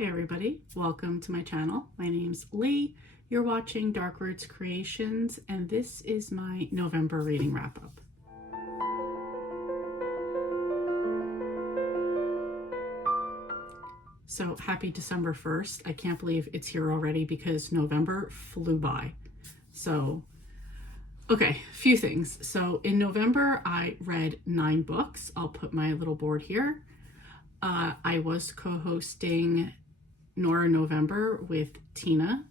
Hey everybody, welcome to my channel. My name's Lee. You're watching Dark Roots Creations, and this is my November reading wrap-up. So happy December 1st. I can't believe it's here already because November flew by. So, okay, a few things. So in November, I read 9 books. I'll put my little board here. I was co-hosting Nora November with Tina.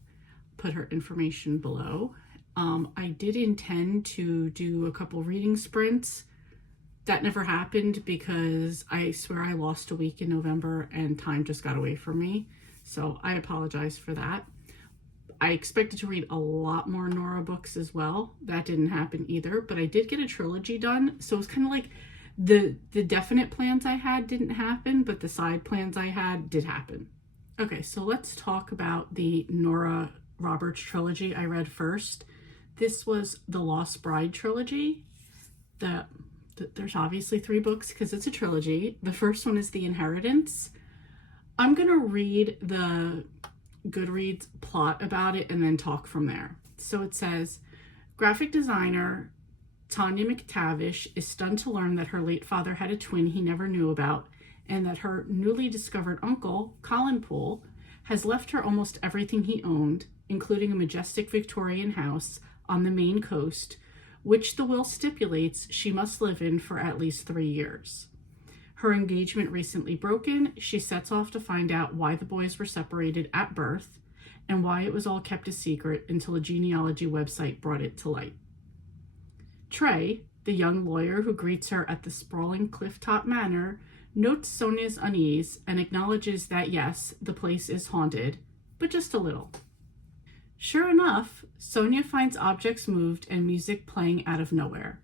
Put her information below. I did intend to do a couple reading sprints. That never happened because I swear I lost a week in November and time just got away from me. So I apologize for that. I expected to read a lot more Nora books as well. That didn't happen either, but I did get a trilogy done. So it was kind of like the definite plans I had didn't happen, but the side plans I had did happen. Okay, so let's talk about the Nora Roberts trilogy I read first. This was the Lost Bride trilogy. There's obviously 3 books because it's a trilogy. The first one is The Inheritance. I'm going to read the Goodreads plot about it and then talk from there. So it says, graphic designer Tanya McTavish is stunned to learn that her late father had a twin he never knew about, and that her newly discovered uncle, Colin Poole, has left her almost everything he owned, including a majestic Victorian house on the Maine coast, which the will stipulates she must live in for at least 3 years. Her engagement recently broken, she sets off to find out why the boys were separated at birth and why it was all kept a secret until a genealogy website brought it to light. Trey, the young lawyer who greets her at the sprawling clifftop manor, notes Sonia's unease and acknowledges that yes, the place is haunted, but just a little. Sure enough, Sonia finds objects moved and music playing out of nowhere.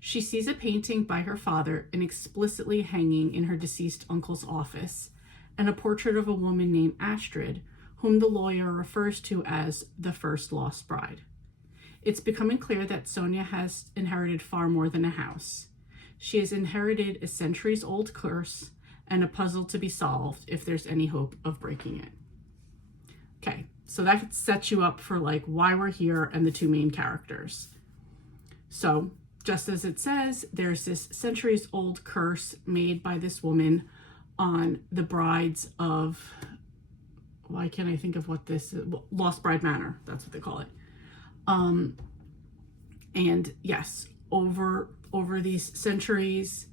She sees a painting by her father inexplicitly hanging in her deceased uncle's office, and a portrait of a woman named Astrid, whom the lawyer refers to as the first lost bride. It's becoming clear that Sonia has inherited far more than a house. She has inherited a centuries-old curse and a puzzle to be solved if there's any hope of breaking it. Okay, so that sets you up for like why we're here and the 2 main characters. So, just as it says, there's this centuries-old curse made by this woman on the brides of, why can't I think of what this is? Lost Bride Manor, that's what they call it. And yes, over these centuries,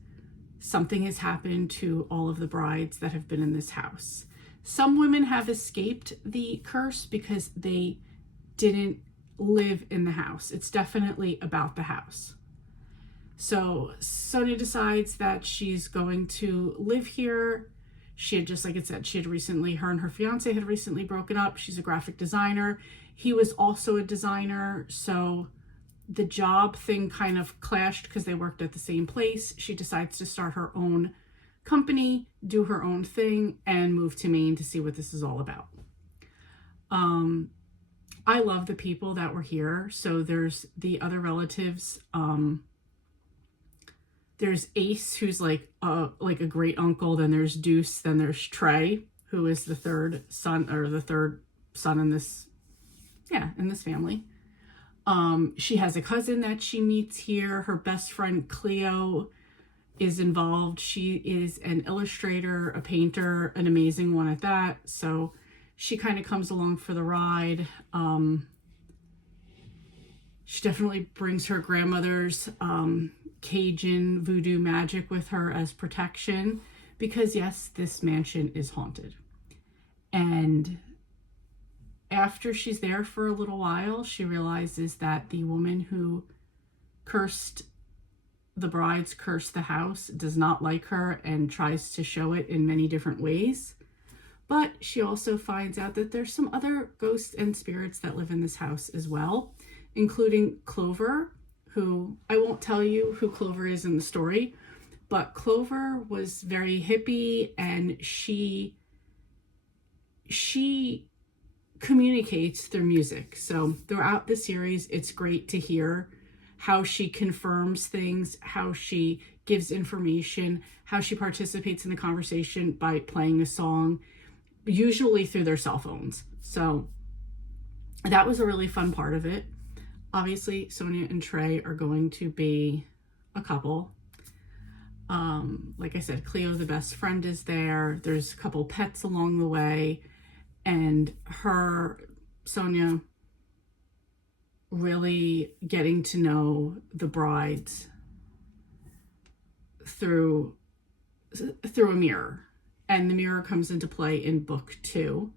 something has happened to all of the brides that have been in this house. Some women have escaped the curse because they didn't live in the house. It's definitely about the house. So Sonia decides that she's going to live here. She had, just like it said, her and her fiance had recently broken up. She's a graphic designer. He was also a designer, so the job thing kind of clashed because they worked at the same place. She decides to start her own company, do her own thing, and move to Maine to see what this is all about. I love the people that were here. So there's the other relatives. There's Ace, who's like a great uncle. Then there's Deuce. Then there's Trey, who is the third son in this family. She has a cousin that she meets here. Her best friend Cleo is involved. She is an illustrator, a painter, an amazing one at that. So she kind of comes along for the ride. She definitely brings her grandmother's Cajun voodoo magic with her as protection because yes, this mansion is haunted. And after she's there for a little while, she realizes that the woman who cursed the brides, cursed the house, does not like her and tries to show it in many different ways. But she also finds out that there's some other ghosts and spirits that live in this house as well, including Clover, who I won't tell you who Clover is in the story, but Clover was very hippie and she communicates through music. So throughout the series, it's great to hear how she confirms things, how she gives information, how she participates in the conversation by playing a song. usually through their cell phones. So that was a really fun part of it. Obviously, Sonia and Trey are going to be a couple. Like I said, Cleo, the best friend, is there. There's a couple pets along the way. And Sonia, really getting to know the brides through a mirror. And the mirror comes into play in book 2,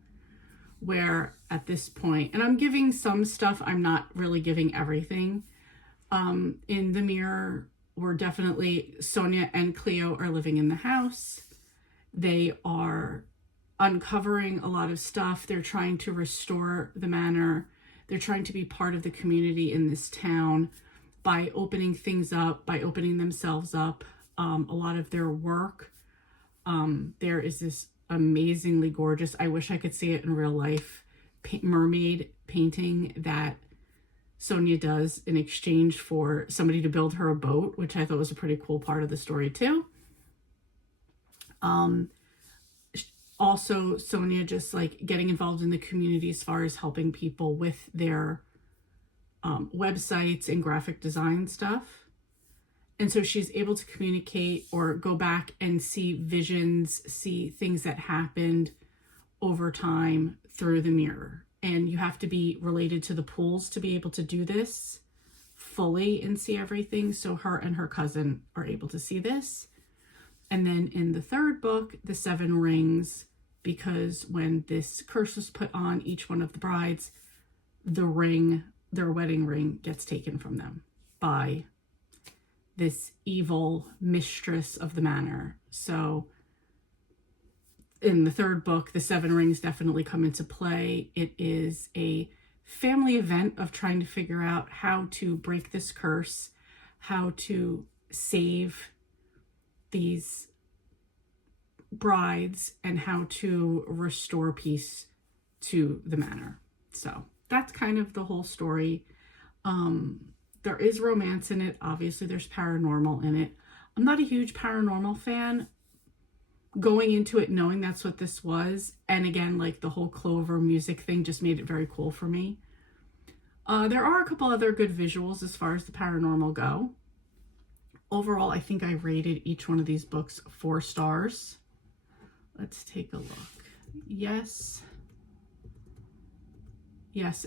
where at this point, and I'm giving some stuff, I'm not really giving everything. In the mirror, we're definitely, Sonia and Cleo are living in the house. They are uncovering a lot of stuff. They're trying to restore the manor. They're trying to be part of the community in this town by opening things up, by opening themselves up. A lot of their work. There is this amazingly gorgeous, I wish I could see it in real life, mermaid painting that Sonia does in exchange for somebody to build her a boat, which I thought was a pretty cool part of the story too. Also, Sonia just like getting involved in the community as far as helping people with their websites and graphic design stuff. And so she's able to communicate or go back and see visions, see things that happened over time through the mirror. And you have to be related to the pools to be able to do this fully and see everything. So her and her cousin are able to see this. And then in the third book, the 7 rings, because when this curse was put on each one of the brides, the ring, their wedding ring, gets taken from them by this evil mistress of the manor. So in the third book, the 7 rings definitely come into play. It is a family event of trying to figure out how to break this curse, how to save these brides, and how to restore peace to the manor. So that's kind of the whole story. There is romance in it. Obviously, there's paranormal in it. I'm not a huge paranormal fan. Going into it knowing that's what this was, and again, like the whole Clover music thing just made it very cool for me. There are a couple other good visuals as far as the paranormal go. Overall, I think I rated each one of these books 4 stars. Let's take a look. Yes,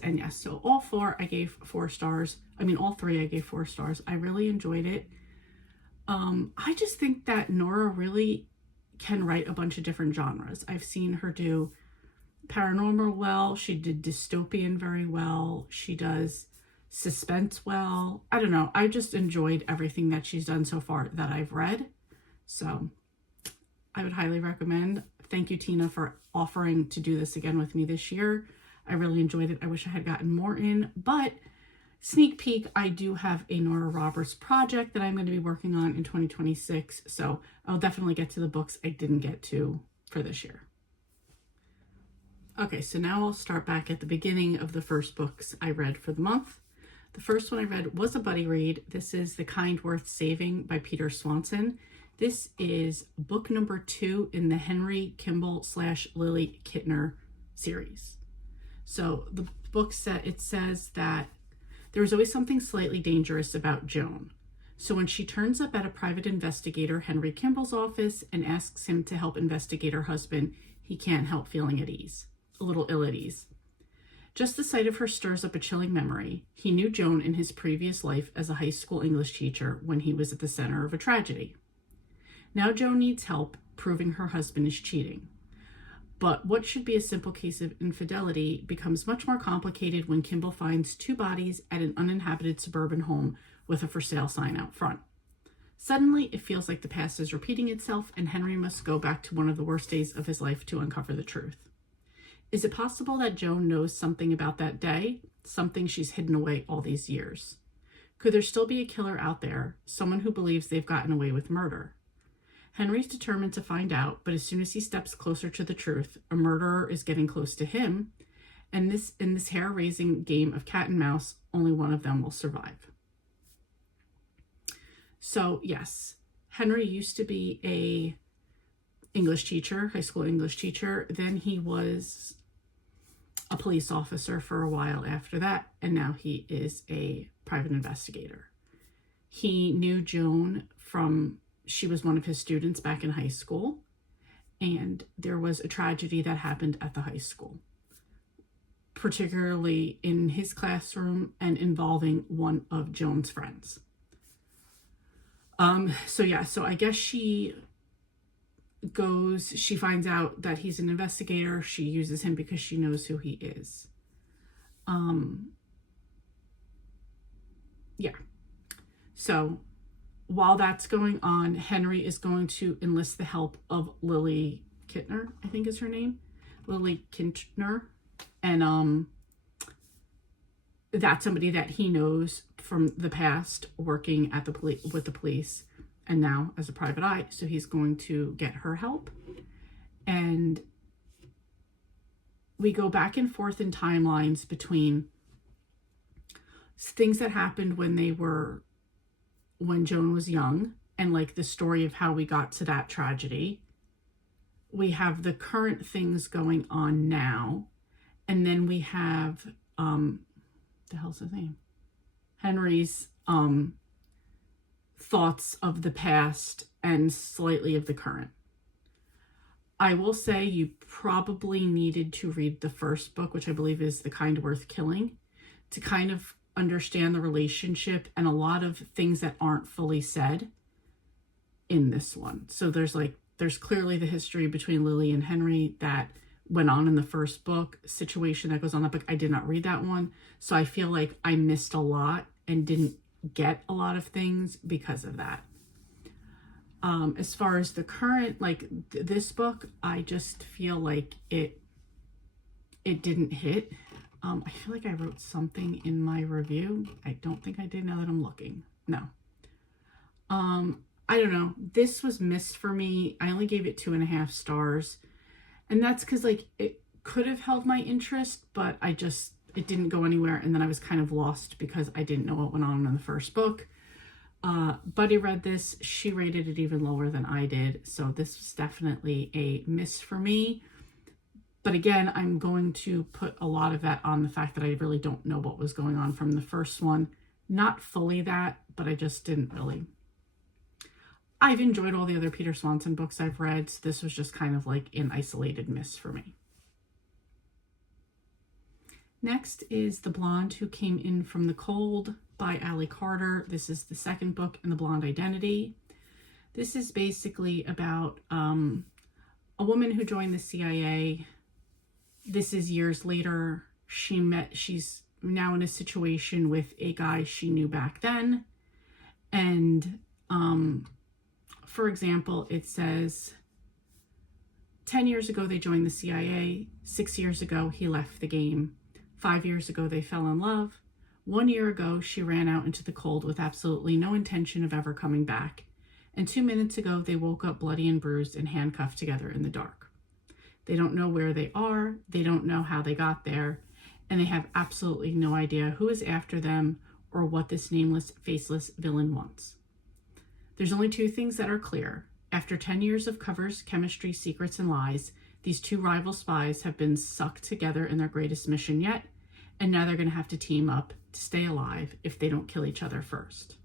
and yes. So all 4 I gave 4 stars. I mean, all 3 I gave 4 stars. I really enjoyed it. I just think that Nora really can write a bunch of different genres. I've seen her do paranormal well. She did dystopian very well. She does suspense well. I don't know. I just enjoyed everything that she's done so far that I've read. So I would highly recommend. Thank you, Tina, for offering to do this again with me this year. I really enjoyed it. I wish I had gotten more in, but sneak peek, I do have a Nora Roberts project that I'm going to be working on in 2026. So I'll definitely get to the books I didn't get to for this year. Okay, so now I'll start back at the beginning of the first books I read for the month. The first one I read was a buddy read. This is The Kind Worth Saving by Peter Swanson. This is book number 2 in the Henry Kimball / Lily Kittner series. So the book it says that there is always something slightly dangerous about Joan. So when she turns up at a private investigator, Henry Kimball's office, and asks him to help investigate her husband, he can't help feeling at ease, a little ill at ease. Just the sight of her stirs up a chilling memory. He knew Joan in his previous life as a high school English teacher when he was at the center of a tragedy. Now Joan needs help proving her husband is cheating. But what should be a simple case of infidelity becomes much more complicated when Kimball finds 2 bodies at an uninhabited suburban home with a for sale sign out front. Suddenly, it feels like the past is repeating itself, and Henry must go back to one of the worst days of his life to uncover the truth. Is it possible that Joan knows something about that day, something she's hidden away all these years? Could there still be a killer out there, someone who believes they've gotten away with murder? Henry's determined to find out, but as soon as he steps closer to the truth, a murderer is getting close to him, and in this hair-raising game of cat and mouse, only one of them will survive. So, yes, Henry used to be English teacher, high school English teacher. Then he was a police officer for a while after that, and now he is a private investigator. He knew Joan she was one of his students back in high school, and there was a tragedy that happened at the high school, particularly in his classroom and involving one of Joan's friends. So I guess she finds out that he's an investigator. She uses him because she knows who he is. So while that's going on, Henry is going to enlist the help of Lily Kintner, I think is her name. Lily Kintner. And that's somebody that he knows from the past, working at with the police, and now as a private eye. So he's going to get her help. And we go back and forth in timelines between things that happened when Joan was young, and like the story of how we got to that tragedy. We have the current things going on now. And then we have, the hell's his name? Henry's thoughts of the past and slightly of the current. I will say you probably needed to read the first book, which I believe is The Kind Worth Killing, to kind of understand the relationship and a lot of things that aren't fully said in this one. So there's clearly the history between Lily and Henry that went on in the first book, situation that goes on in that book. I did not read that one, so I feel like I missed a lot and didn't get a lot of things because of that. As far as the current, this book, I just feel like it didn't hit. I feel like I wrote something in my review. I don't think I did, now that I'm looking. No. I don't know. This was missed for me. I only gave it 2.5 stars. And that's because it could have held my interest, but it didn't go anywhere. And then I was kind of lost because I didn't know what went on in the first book. Buddy read this. She rated it even lower than I did. So this was definitely a miss for me. But again, I'm going to put a lot of that on the fact that I really don't know what was going on from the first one. Not fully that, but I just didn't really. I've enjoyed all the other Peter Swanson books I've read, so this was just kind of like an isolated miss for me. Next is The Blonde Who Came In From the Cold by Allie Carter. This is the second book in the Blonde Identity. This is basically about a woman who joined the CIA. This is years later. She's now in a situation with a guy she knew back then. And for example, it says, 10 years ago, they joined the CIA. 6 years ago, he left the game. 5 years ago, they fell in love. 1 year ago, she ran out into the cold with absolutely no intention of ever coming back. And 2 minutes ago, they woke up bloody and bruised and handcuffed together in the dark. They don't know where they are. They don't know how they got there. And they have absolutely no idea who is after them or what this nameless, faceless villain wants. There's only 2 things that are clear. After 10 years of covers, chemistry, secrets, and lies, these 2 rival spies have been sucked together in their greatest mission yet, and now they're going to have to team up to stay alive if they don't kill each other first.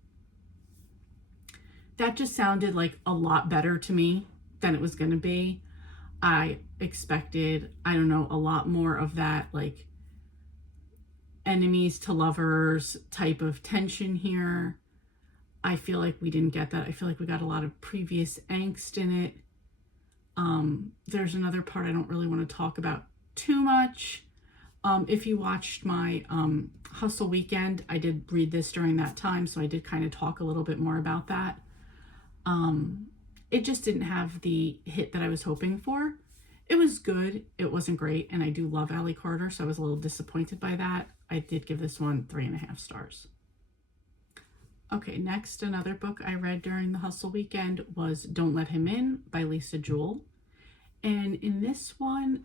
That just sounded like a lot better to me than it was going to be. I expected, a lot more of that, like, enemies to lovers type of tension here. I feel like we didn't get that. I feel like we got a lot of previous angst in it. There's another part I don't really want to talk about too much. If you watched my Hustle Weekend, I did read this during that time, so I did kind of talk a little bit more about that. It just didn't have the hit that I was hoping for. It was good. It wasn't great, and I do love Allie Carter, so I was a little disappointed by that. I did give this one 3.5 stars. Okay, next, another book I read during the Hustle Weekend was Don't Let Him In by Lisa Jewell. And in this one,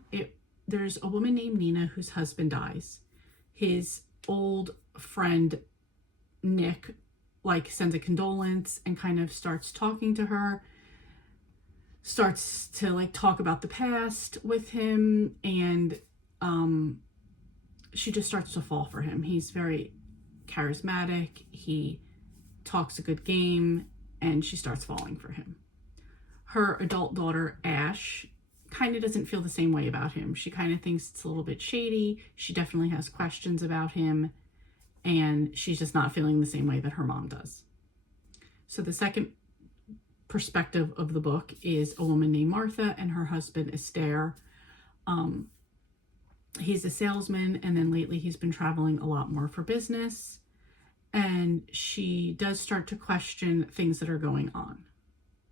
there's a woman named Nina whose husband dies. His old friend, Nick, sends a condolence and kind of starts talking to her. starts to like talk about the past with him, and she just starts to fall for him. He's very charismatic, he talks a good game, and she starts falling for him. Her adult daughter, Ash, kind of doesn't feel the same way about him. She kind of thinks it's a little bit shady. She definitely has questions about him, and she's just not feeling the same way that her mom does. So the second perspective of the book is a woman named Martha and her husband, Esther. He's a salesman, and then lately he's been traveling a lot more for business, and she does start to question things that are going on.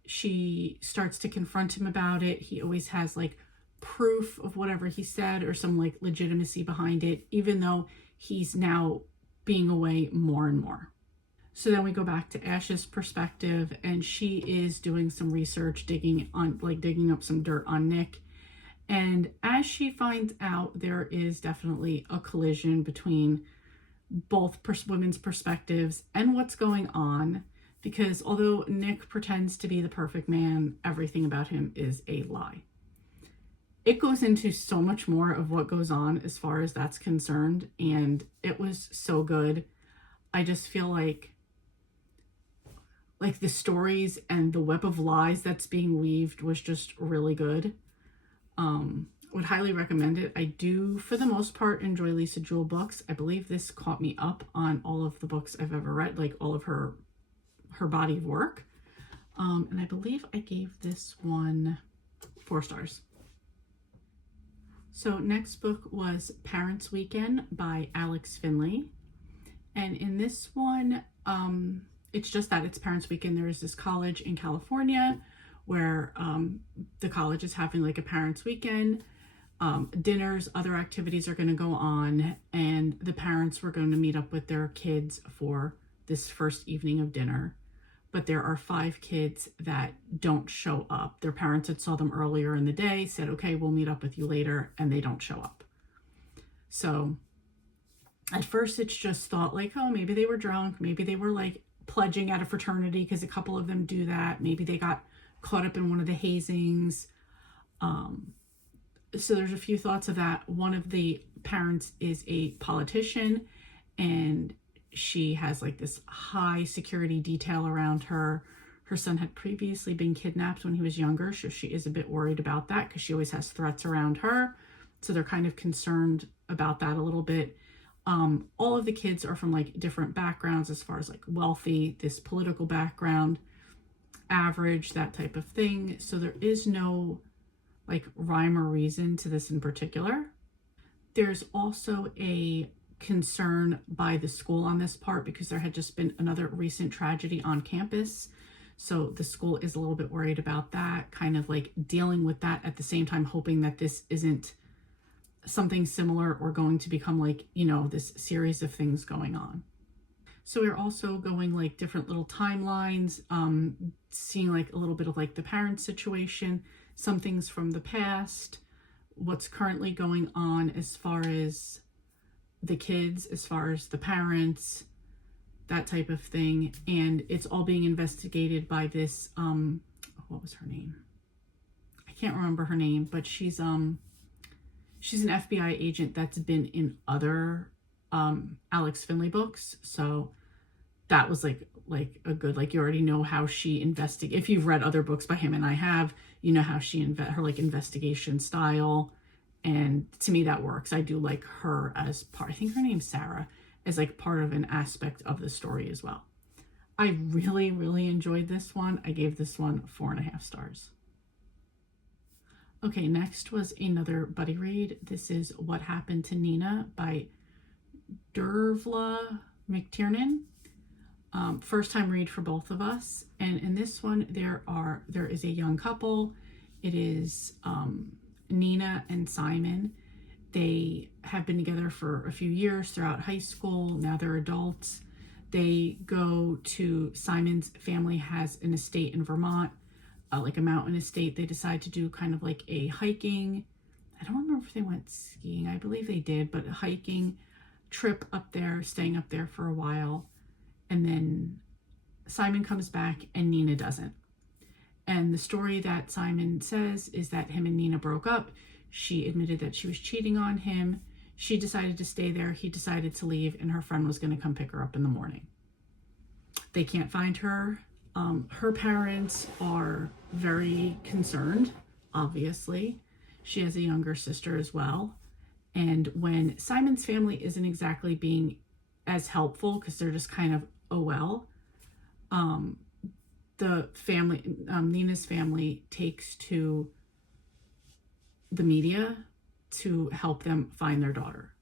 She starts to confront him about it. He always has like proof of whatever he said or some like legitimacy behind it, even though he's now being away more and more. So then we go back to Ash's perspective, and she is doing some research, digging up some dirt on Nick. And as she finds out, there is definitely a collision between both women's perspectives and what's going on, because although Nick pretends to be the perfect man, everything about him is a lie. It goes into so much more of what goes on as far as that's concerned, and it was so good. I just feel like the stories and the web of lies that's being weaved was just really good. Would highly recommend it. I do, for the most part, enjoy Lisa Jewell books. I believe this caught me up on all of the books I've ever read, like all of her body of work. And I believe I gave this one 4 stars. So next book was Parents' Weekend by Alex Finley. And in this one, it's just that it's Parents' Weekend. There is this college in California where the college is having like a Parents' Weekend. Dinners, other activities are going to go on, and the parents were going to meet up with their kids for this first evening of dinner. But there are 5 kids that don't show up. Their parents had saw them earlier in the day, said, okay, we'll meet up with you later, and they don't show up. So at first it's just thought like, oh, maybe they were drunk. Maybe they were like pledging at a fraternity, because a couple of them do that. Maybe they got caught up in one of the hazings. So there's a few thoughts of that. One of the parents is a politician, and she has like this high security detail around her. Her son had previously been kidnapped when he was younger, so she is a bit worried about that because she always has threats around her. So they're kind of concerned about that a little bit. All of the kids are from like different backgrounds as far as like wealthy, this political background, average, that type of thing. So there is no like rhyme or reason to this in particular. There's also a concern by the school on this part because there had just been another recent tragedy on campus. So the school is a little bit worried about that, kind of like dealing with that at the same time, hoping that this isn't something similar or going to become like, you know, this series of things going on. So we're also going like different little timelines, seeing like a little bit of like the parent situation, some things from the past, what's currently going on as far as the kids, as far as the parents, that type of thing. And it's all being investigated by this, what was her name? I can't remember her name, but she's an FBI agent that's been in other Alex Finley books. So that was like a good, like, you already know how she investigates. If you've read other books by him, and I have, you know how she her like investigation style. And to me, that works. I do like her as part, I think her name's Sarah, as like part of an aspect of the story as well. I really, really enjoyed this one. I gave this one 4.5 stars. Okay, next was another buddy read. This is What Happened to Nina by Dervla McTiernan. First time read for both of us. And in this one, there is a young couple. It is Nina and Simon. They have been together for a few years throughout high school. Now they're adults. They go to, Simon's family has an estate in Vermont, like a mountain estate. They decide to do kind of like a hiking. I don't remember if they went skiing. I believe they did, but a hiking trip up there, staying up there for a while. And then Simon comes back and Nina doesn't. And the story that Simon says is that him and Nina broke up. She admitted that she was cheating on him. She decided to stay there. He decided to leave, and her friend was going to come pick her up in the morning. They can't find her. Her parents are very concerned, obviously. She has a younger sister as well. And when Simon's family isn't exactly being as helpful because they're just kind of, oh well, the family, Nina's family, takes to the media to help them find their daughter.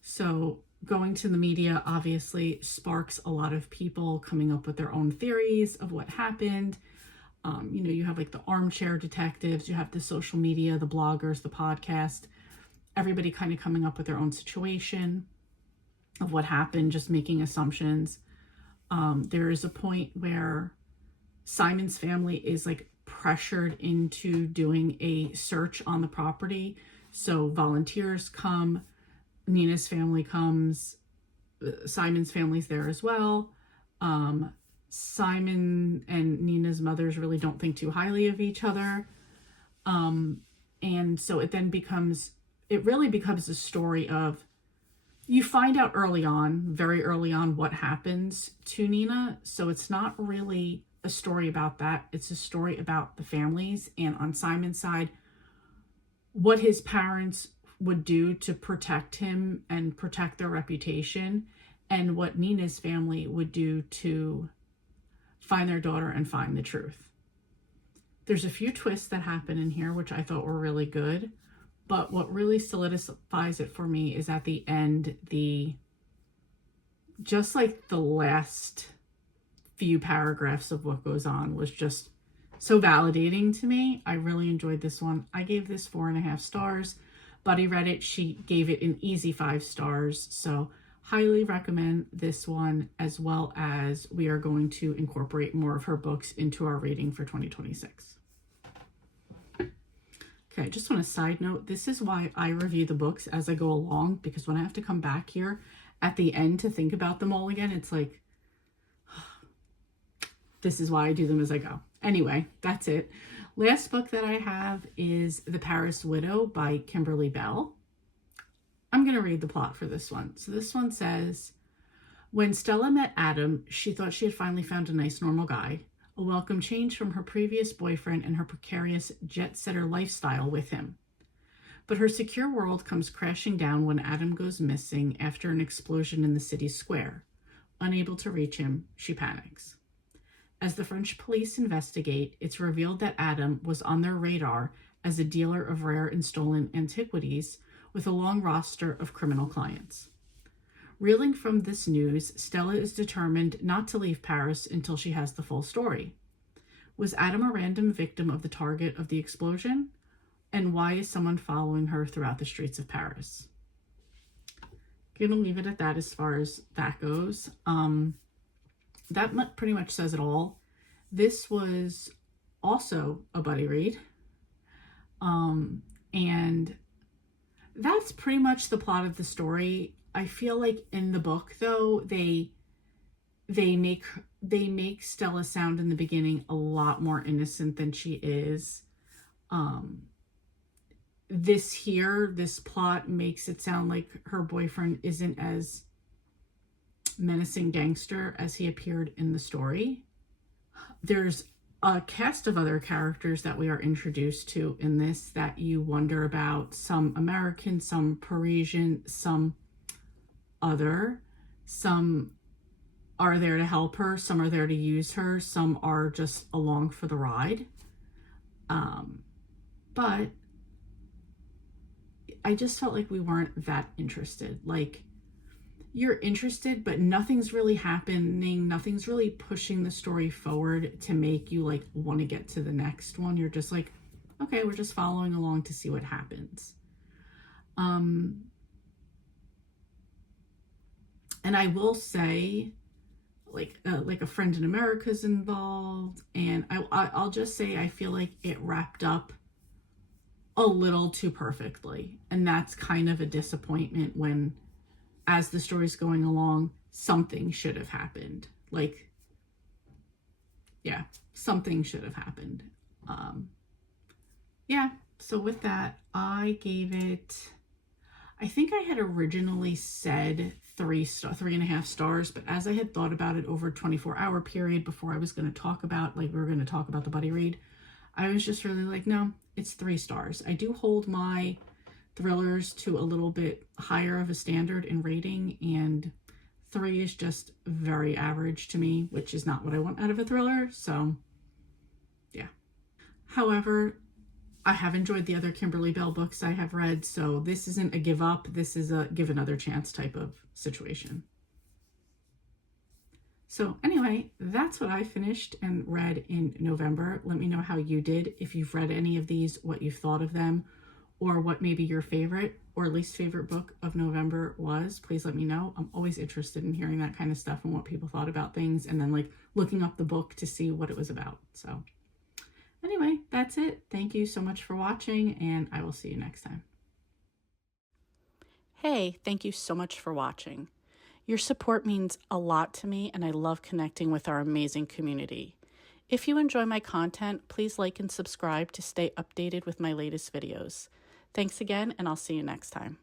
So going to the media obviously sparks a lot of people coming up with their own theories of what happened. You have like the armchair detectives, you have the social media, the bloggers, the podcast, everybody kind of coming up with their own situation of what happened, just making assumptions. There is a point where Simon's family is like pressured into doing a search on the property. So volunteers come, Nina's family comes, Simon's family's there as well. Simon and Nina's mothers really don't think too highly of each other. And so it really becomes a story of, you find out very early on what happens to Nina. So it's not really a story about that. It's a story about the families, and on Simon's side, what his parents would do to protect him and protect their reputation, and what Nina's family would do to find their daughter and find the truth. There's a few twists that happen in here, which I thought were really good, but what really solidifies it for me is at the end, just like the last few paragraphs of what goes on was just so validating to me. I really enjoyed this one. I gave this 4.5 stars. Buddy read it. She gave it an easy 5 stars. So highly recommend this one, as well as we are going to incorporate more of her books into our reading for 2026. Okay, just on a side note, this is why I review the books as I go along, because when I have to come back here at the end to think about them all again, it's like, this is why I do them as I go. Anyway, that's it. Last book that I have is The Paris Widow by Kimberly Bell. I'm going to read the plot for this one. So this one says, when Stella met Adam, she thought she had finally found a nice, normal guy, a welcome change from her previous boyfriend and her precarious jet-setter lifestyle with him. But her secure world comes crashing down when Adam goes missing after an explosion in the city square. Unable to reach him, she panics. As the French police investigate, it's revealed that Adam was on their radar as a dealer of rare and stolen antiquities with a long roster of criminal clients. Reeling from this news, Stella is determined not to leave Paris until she has the full story. Was Adam a random victim of the target of the explosion? And why is someone following her throughout the streets of Paris? I'm going to leave it at that as far as that goes. That pretty much says it all. This was also a buddy read. And that's pretty much the plot of the story. I feel like in the book, though, they make Stella sound in the beginning a lot more innocent than she is. This plot makes it sound like her boyfriend isn't as menacing gangster as he appeared in the story. There's a cast of other characters that we are introduced to in this that you wonder about. Some American, some Parisian, some other. Some are there to help her, some are there to use her, some are just along for the ride. But I just felt like we weren't that interested. Like, you're interested, but nothing's really happening. Nothing's really pushing the story forward to make you like want to get to the next one. You're just like, okay, we're just following along to see what happens. And I will say, like A Friend in America is involved, and I'll just say I feel like it wrapped up a little too perfectly, and that's kind of a disappointment when, as the story's going along, something should have happened. Like, yeah, something should have happened. Yeah, so with that, I gave it, I think I had originally said 3.5 stars, but as I had thought about it over a 24-hour period before I was going to talk about, like we were going to talk about the buddy read, I was just really like, no, it's 3 stars. I do hold my thrillers to a little bit higher of a standard in rating, and 3 is just very average to me, which is not what I want out of a thriller. So yeah. However, I have enjoyed the other Kimberly Bell books I have read, so this isn't a give up. This is a give another chance type of situation. So anyway, that's what I finished and read in November. Let me know how you did. If you've read any of these, what you've thought of them, or what maybe your favorite or least favorite book of November was. Please let me know. I'm always interested in hearing that kind of stuff and what people thought about things, and then like looking up the book to see what it was about. So anyway, that's it. Thank you so much for watching, and I will see you next time. Hey, thank you so much for watching. Your support means a lot to me, and I love connecting with our amazing community. If you enjoy my content, please like and subscribe to stay updated with my latest videos. Thanks again, and I'll see you next time.